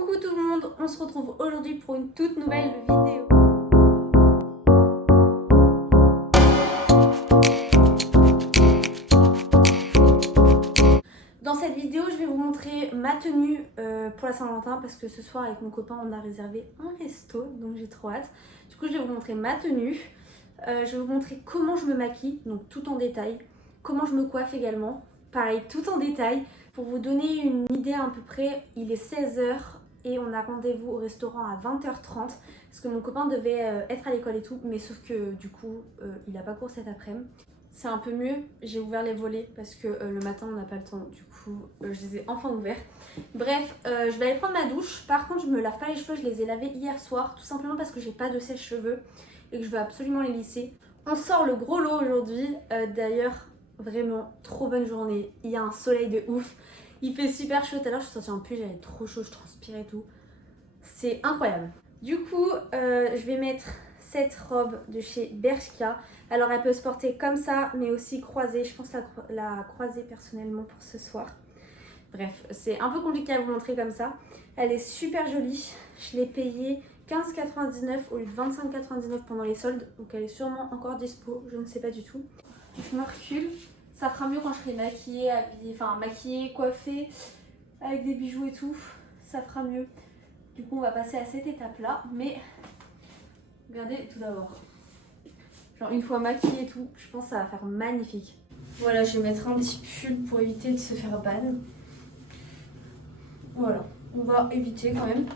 Coucou tout le monde, on se retrouve aujourd'hui pour une toute nouvelle vidéo. Dans cette vidéo, je vais vous montrer ma tenue pour la Saint-Valentin parce que ce soir avec mon copain on a réservé un resto, donc j'ai trop hâte. Du coup je vais vous montrer ma tenue, je vais vous montrer comment je me maquille, donc tout en détail, comment je me coiffe également, pareil tout en détail. Pour vous donner une idée à peu près, il est 16h et on a rendez-vous au restaurant à 20h30 parce que mon copain devait être à l'école et tout, mais sauf que du coup il a pas cours cet après-midi. C'est un peu mieux, j'ai ouvert les volets parce que le matin on n'a pas le temps, du coup je les ai enfin ouverts. Bref, je vais aller prendre ma douche. Par contre je me lave pas les cheveux, je les ai lavés hier soir tout simplement parce que j'ai pas de sèche-cheveux et que je veux absolument les lisser. On sort le gros lot aujourd'hui, d'ailleurs vraiment trop bonne journée, il y a un soleil de ouf, il fait super chaud. Tout à l'heure je suis sortie en pull, j'avais trop chaud, je transpirais et tout, c'est incroyable. Du coup je vais mettre cette robe de chez Bershka. Alors elle peut se porter comme ça mais aussi croisée, je pense la croiser personnellement pour ce soir. Bref, c'est un peu compliqué à vous montrer comme ça. Elle est super jolie, je l'ai payée 15,99 au lieu de 25,99 pendant les soldes, donc elle est sûrement encore dispo, je ne sais pas du tout. Je me recule, ça fera mieux quand je serai maquillée, habillée, enfin maquillée, coiffée, avec des bijoux et tout, ça fera mieux. Du coup on va passer à cette étape là, mais regardez tout d'abord. Genre une fois maquillée et tout, je pense que ça va faire magnifique. Voilà, je vais mettre un petit pull pour éviter de se faire ban. Voilà, on va éviter quand même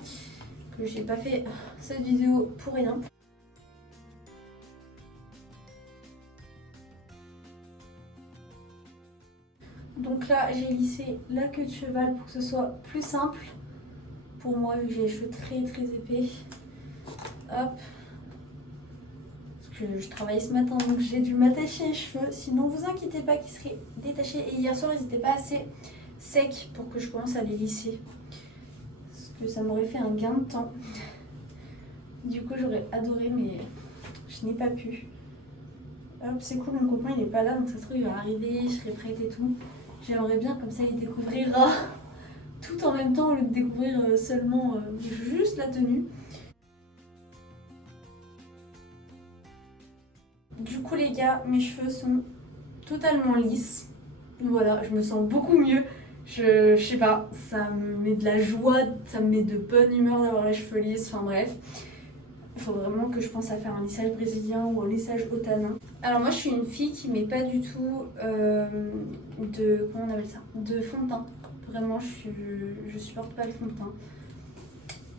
que j'ai pas fait cette vidéo pour rien. Donc là, j'ai lissé la queue de cheval pour que ce soit plus simple pour moi vu que j'ai les cheveux très épais. Hop. Parce que je travaille ce matin donc j'ai dû m'attacher les cheveux. Sinon, vous inquiétez pas qu'ils seraient détachés. Et hier soir, ils n'étaient pas assez secs pour que je commence à les lisser. Parce que ça m'aurait fait un gain de temps. Du coup, j'aurais adoré, mais je n'ai pas pu. Hop, c'est cool, mon copain il n'est pas là, donc ça se trouve il va arriver, je serai prête et tout. J'aimerais bien, comme ça il découvrira tout en même temps au lieu de découvrir seulement juste la tenue. Du coup les gars, mes cheveux sont totalement lisses. Voilà, je me sens beaucoup mieux. Je sais pas, ça me met de la joie, ça me met de bonne humeur d'avoir les cheveux lisses, enfin bref. Il faut vraiment que je pense à faire un lissage brésilien ou un lissage au tanin. Alors moi je suis une fille qui met pas du tout de, comment on appelle ça, de fond de teint. Vraiment je supporte pas le fond de teint.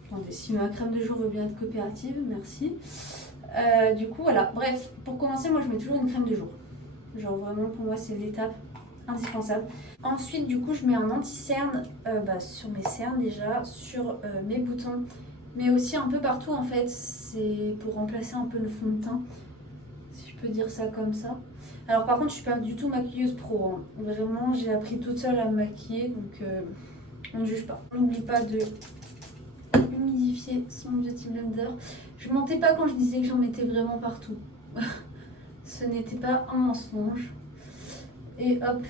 Attendez, si ma crème de jour veut bien être coopérative, merci. Du coup voilà, bref, pour commencer moi je mets toujours une crème de jour. Genre vraiment pour moi c'est l'étape indispensable. Ensuite du coup je mets un anti-cerne sur mes cernes déjà, sur mes boutons, mais aussi un peu partout en fait. C'est pour remplacer un peu le fond de teint, si je peux dire ça comme ça. Alors par contre je suis pas du tout maquilleuse pro, hein. Vraiment j'ai appris toute seule à me maquiller, donc on ne juge pas. N'oublie pas de humidifier son beauty blender. Je mentais pas quand je disais que j'en mettais vraiment partout. Ce n'était pas un mensonge. Et hop,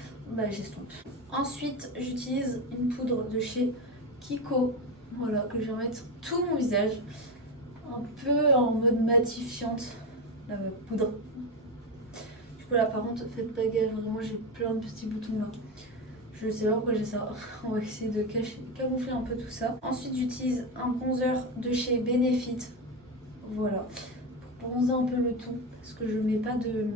j'estompe. Ensuite, j'utilise une poudre de chez Kiko. Voilà, que je vais mettre tout mon visage. Un peu en mode matifiante, la poudre. Du coup là, par contre, faites pas gaffe, vraiment j'ai plein de petits boutons là. Je sais pas pourquoi j'ai ça. On va essayer de camoufler un peu tout ça. Ensuite, j'utilise un bronzer de chez Benefit. Voilà, pour bronzer un peu le tout. Parce que je mets pas de...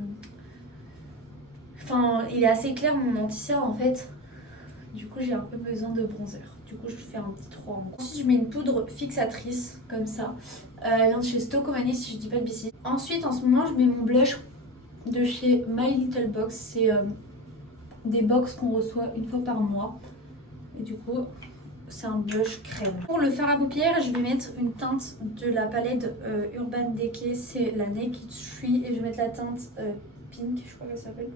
Enfin, il est assez clair mon anti-cerne en fait. Du coup, j'ai un peu besoin de bronzer. Du coup, je fais un petit 3 en gros. Ensuite, je mets une poudre fixatrice, comme ça. Elle vient de chez Stocomanie, si je dis pas de bêtises. Ensuite, en ce moment, je mets mon blush de chez My Little Box. C'est des box qu'on reçoit une fois par mois. Et du coup, c'est un blush crème. Pour le fard à paupières, je vais mettre une teinte de la palette Urban Decay. C'est la Naked Tree. Et je vais mettre la teinte Pink, je crois qu'elle s'appelle.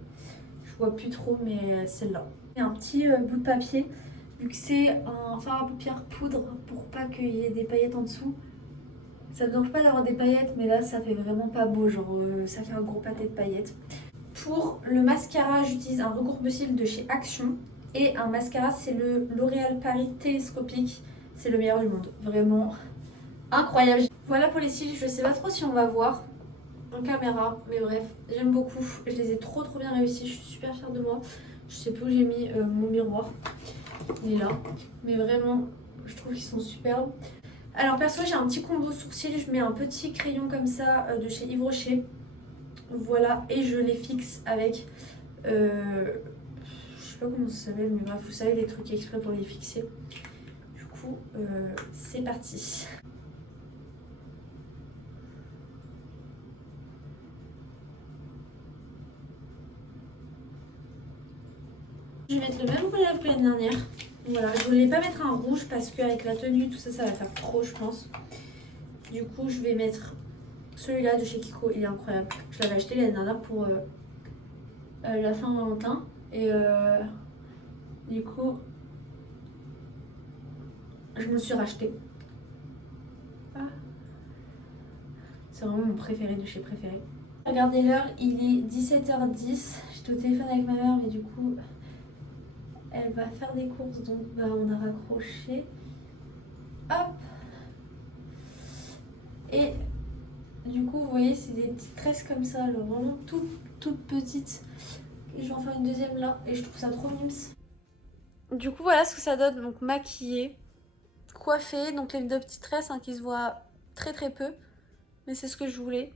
Je vois plus trop, mais celle-là. Et un petit bout de papier, vu que c'est un fard à paupières poudre pour pas qu'il y ait des paillettes en dessous. Ça me dérange pas d'avoir des paillettes, mais là ça fait vraiment pas beau, genre ça fait un gros pâté de paillettes. Pour le mascara, j'utilise un recourbe-cils de chez Action et un mascara, c'est le L'Oréal Paris Télescopique. c'est le meilleur du monde. Vraiment incroyable. Voilà pour les cils, je sais pas trop si on va voir en caméra, mais bref, j'aime beaucoup. Je les ai trop bien réussis, je suis super fière de moi. Je sais plus où j'ai mis mon miroir, il est là. Mais vraiment, je trouve qu'ils sont superbes. Alors perso, j'ai un petit combo sourcils, je mets un petit crayon comme ça de chez Yves Rocher. Voilà, et je les fixe avec, je sais pas comment ça s'appelle, mais bref, vous savez, les trucs exprès pour les fixer. Du coup, c'est parti. Je vais mettre le même rouge à lèvres que l'année dernière. Voilà, je voulais pas mettre un rouge parce qu'avec la tenue, tout ça, ça va faire trop, je pense. Du coup, je vais mettre celui-là de chez Kiko, il est incroyable. Je l'avais acheté l'année dernière pour la Saint-Valentin. Et du coup, je me suis racheté. Ah. C'est vraiment mon préféré de chez préféré. Regardez l'heure, il est 17h10. J'étais au téléphone avec ma mère, mais du coup, elle va faire des courses, donc bah, on a raccroché. Hop. Et du coup, vous voyez, c'est des petites tresses comme ça, alors vraiment toutes petites. Et je vais en faire une deuxième là, et je trouve ça trop mimes. Du coup, voilà ce que ça donne, donc maquillée, coiffée, donc les deux petites tresses hein, qui se voient très peu, mais c'est ce que je voulais.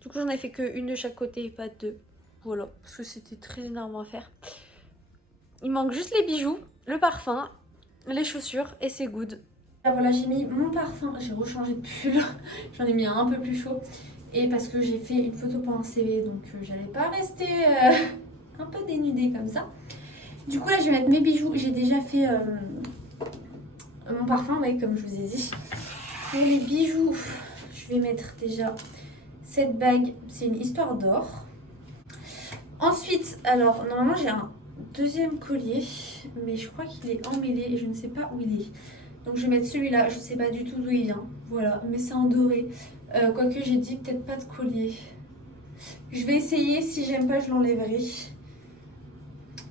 Du coup, j'en ai fait qu'une de chaque côté et pas deux. Voilà, parce que c'était très énorme à faire. Il manque juste les bijoux, le parfum, les chaussures et c'est good. Là, voilà, j'ai mis mon parfum, j'ai rechangé de pull, j'en ai mis un peu plus chaud. Et parce que j'ai fait une photo pour un CV, donc j'allais pas rester un peu dénudée comme ça. Du coup, là, je vais mettre mes bijoux. J'ai déjà fait mon parfum, ouais, comme je vous ai dit. Pour les bijoux, je vais mettre déjà cette bague. C'est une histoire d'or. Ensuite, alors, normalement, j'ai un deuxième collier, mais je crois qu'il est emmêlé et je ne sais pas où il est. Donc, je vais mettre celui-là. Je ne sais pas du tout d'où il vient. Voilà, mais c'est en doré. Quoique, j'ai dit peut-être pas de collier. Je vais essayer. Si j'aime pas, je l'enlèverai.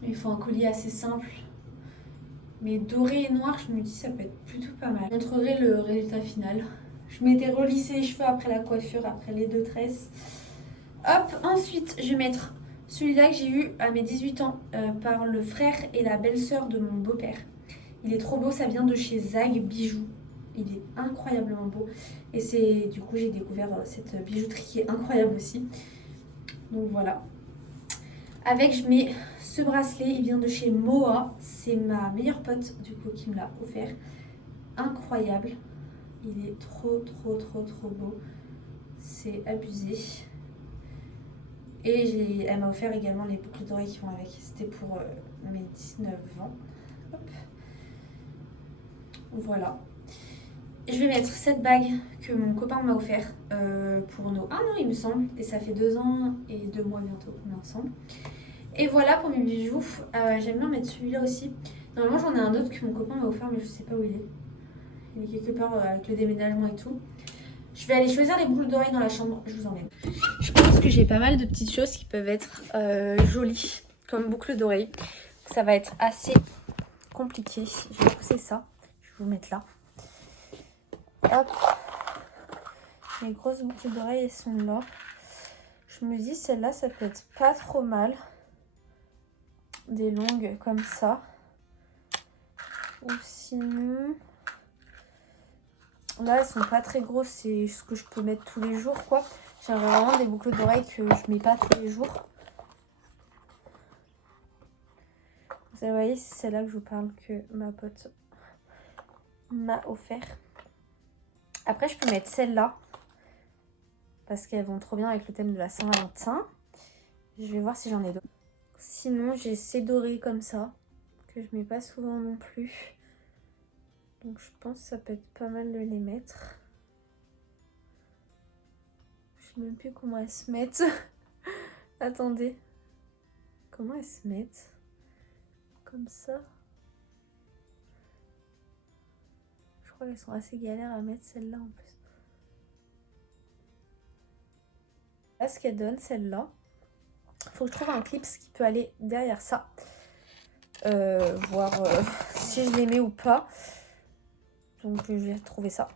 Il faut un collier assez simple. Mais doré et noir, je me dis ça peut être plutôt pas mal. Je vous montrerai le résultat final. Je m'étais relissé les cheveux après la coiffure, après les deux tresses. Hop, ensuite je vais mettre celui-là que j'ai eu à mes 18 ans par le frère et la belle-sœur de mon beau-père. Il est trop beau, ça vient de chez Zag Bijoux. Il est incroyablement beau. Et c'est du coup j'ai découvert cette bijouterie qui est incroyable aussi. Donc voilà. Avec, je mets ce bracelet, il vient de chez Moa. C'est ma meilleure pote du coup qui me l'a offert. Incroyable. Il est trop beau. C'est abusé. Et elle m'a offert également les boucles d'oreilles qui vont avec. C'était pour mes 19 ans. Hop. Voilà. Je vais mettre cette bague que mon copain m'a offert pour nos 1 an il me semble. Et ça fait 2 ans et 2 mois bientôt qu'on est ensemble. Et voilà pour mes bijoux. J'aime bien mettre celui-là aussi. Normalement j'en ai un autre que mon copain m'a offert mais je sais pas où il est. Il est quelque part avec le déménagement et tout. Je vais aller choisir les boucles d'oreilles dans la chambre. Je vous emmène. Je pense que j'ai pas mal de petites choses qui peuvent être jolies comme boucles d'oreilles. Ça va être assez compliqué. Je vais pousser ça. Je vais vous mettre là. Hop. Les grosses boucles d'oreilles elles sont là. Je me dis celle-là ça peut être pas trop mal. Des longues comme ça. Ou sinon... Là, elles sont pas très grosses. C'est ce que je peux mettre tous les jours, quoi. J'ai vraiment des boucles d'oreilles que je mets pas tous les jours. Vous voyez, c'est celle-là que je vous parle que ma pote m'a offert. Après, je peux mettre celle-là. Parce qu'elles vont trop bien avec le thème de la Saint-Valentin. Je vais voir si j'en ai d'autres. Sinon, j'ai ces dorés comme ça. Que je mets pas souvent non plus. Donc, je pense que ça peut être pas mal de les mettre. Je sais même plus comment elles se mettent. Attendez. Comment elles se mettent? Comme ça. Je crois qu'elles sont assez galères à mettre celle-là en plus. Là, ce qu'elle donne, celle-là. Faut que je trouve un clip qui peut aller derrière ça. Voir si je les mets ou pas. Donc je vais retrouver ça.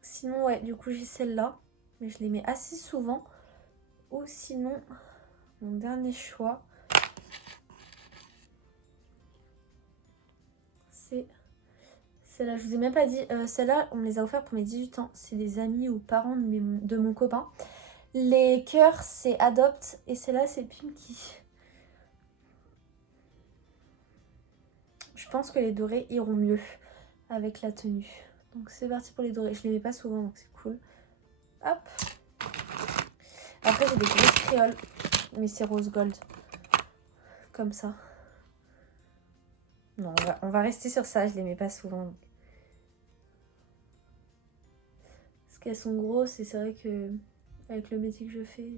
Sinon ouais, du coup j'ai celle-là, mais je les mets assez souvent. Ou sinon, mon dernier choix, c'est celle-là. Je vous ai même pas dit, celle-là on me les a offerts pour mes 18 ans. C'est des amis ou parents de mon copain. Les cœurs c'est Adopt et celle-là c'est Pimki. Je pense que les dorés iront mieux avec la tenue. Donc c'est parti pour les dorés. Je les mets pas souvent donc c'est cool. Hop. Après j'ai des grosses créoles, mais c'est rose gold. Comme ça. Non, on va rester sur ça, je les mets pas souvent. Donc. Parce qu'elles sont grosses et c'est vrai que avec le métier que je fais,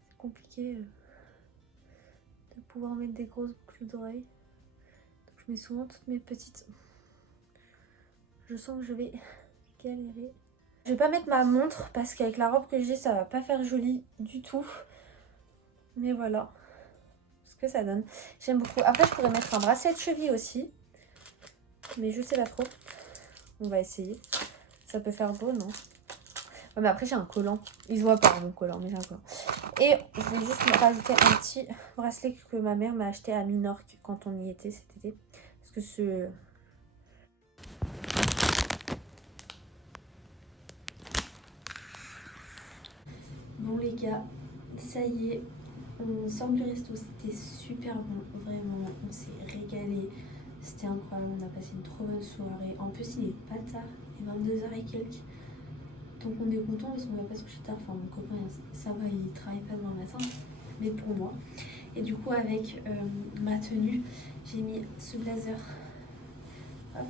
c'est compliqué de pouvoir mettre des grosses boucles d'oreilles. Donc je mets souvent toutes mes petites. Je sens que je vais galérer. Je vais pas mettre ma montre parce qu'avec la robe que j'ai, ça va pas faire joli du tout. Mais voilà ce que ça donne. J'aime beaucoup. Après, je pourrais mettre un bracelet de cheville aussi. Mais je sais pas trop. On va essayer. Ça peut faire beau, non? Ouais, mais après, j'ai un collant. Il se voit pas mon collant, mais j'ai un collant. Et je vais juste me rajouter un petit bracelet que ma mère m'a acheté à Minorque quand on y était cet été. Parce que ce... Bon les gars, ça y est, on sort du resto, c'était super bon, vraiment, on s'est régalé, c'était incroyable, on a passé une trop bonne soirée. En plus il est pas tard, il est 22h et quelques, donc on est content parce qu'on va pas se coucher tard, enfin mon copain ça va, il travaille pas demain matin, mais pour moi. Et du coup avec ma tenue, j'ai mis ce blazer, hop,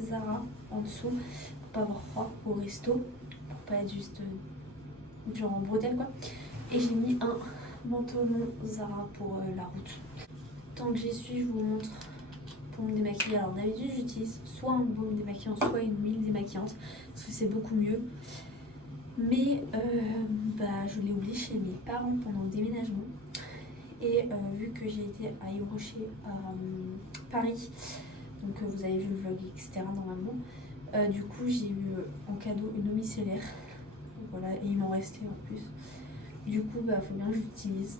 Zara en dessous, pour pas avoir froid au resto, pour pas être juste... genre en bretelle quoi, et j'ai mis un manteau long Zara pour la route. Tant que j'y suis, je vous montre pour me démaquiller. Alors d'habitude j'utilise soit un baume démaquillant, soit une huile démaquillante parce que c'est beaucoup mieux, mais je l'ai oublié chez mes parents pendant le déménagement, et vu que j'ai été à Yves Rocher à Paris, donc vous avez vu le vlog etc normalement, du coup j'ai eu en cadeau une eau micellaire. Voilà, et il m'en restait en plus. Du coup, faut bien que je l'utilise.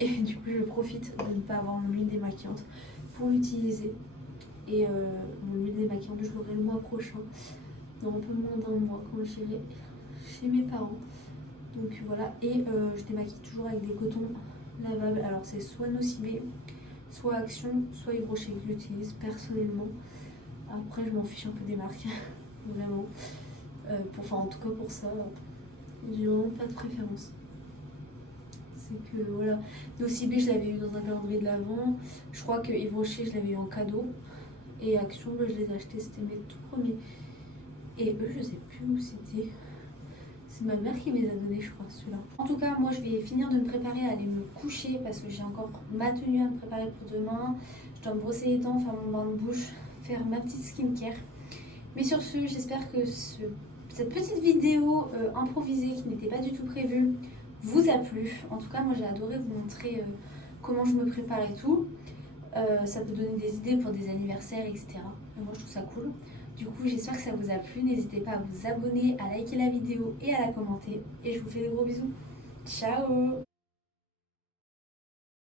Et du coup, je profite de ne pas avoir mon huile démaquillante pour l'utiliser. Et mon huile démaquillante, je l'aurai le mois prochain. Dans un peu moins d'un mois, quand j'irai chez mes parents. Donc voilà, et je démaquille toujours avec des cotons lavables. Alors, c'est soit Nocibé, soit Action, soit Yves Rocher que j'utilise personnellement. Après, je m'en fiche un peu des marques, vraiment. En tout cas, pour ça. J'ai vraiment pas de préférence. C'est que voilà. Nocibé, je l'avais eu dans un calendrier de l'Avent. Je crois que Yves Rocher, je l'avais eu en cadeau. Et Action, je les ai achetés, c'était mes tout premiers. Et eux, je sais plus où c'était. C'est ma mère qui me les a donnés, je crois, ceux-là. En tout cas, moi, je vais finir de me préparer à aller me coucher parce que j'ai encore ma tenue à me préparer pour demain. Je dois me brosser les dents, faire mon bain de bouche, faire ma petite skincare. Mais sur ce, j'espère que cette petite vidéo improvisée qui n'était pas du tout prévue vous a plu. En tout cas, moi j'ai adoré vous montrer comment je me prépare et tout. Ça peut donner des idées pour des anniversaires, etc. Et moi je trouve ça cool. Du coup, j'espère que ça vous a plu. N'hésitez pas à vous abonner, à liker la vidéo et à la commenter. Et je vous fais de gros bisous. Ciao!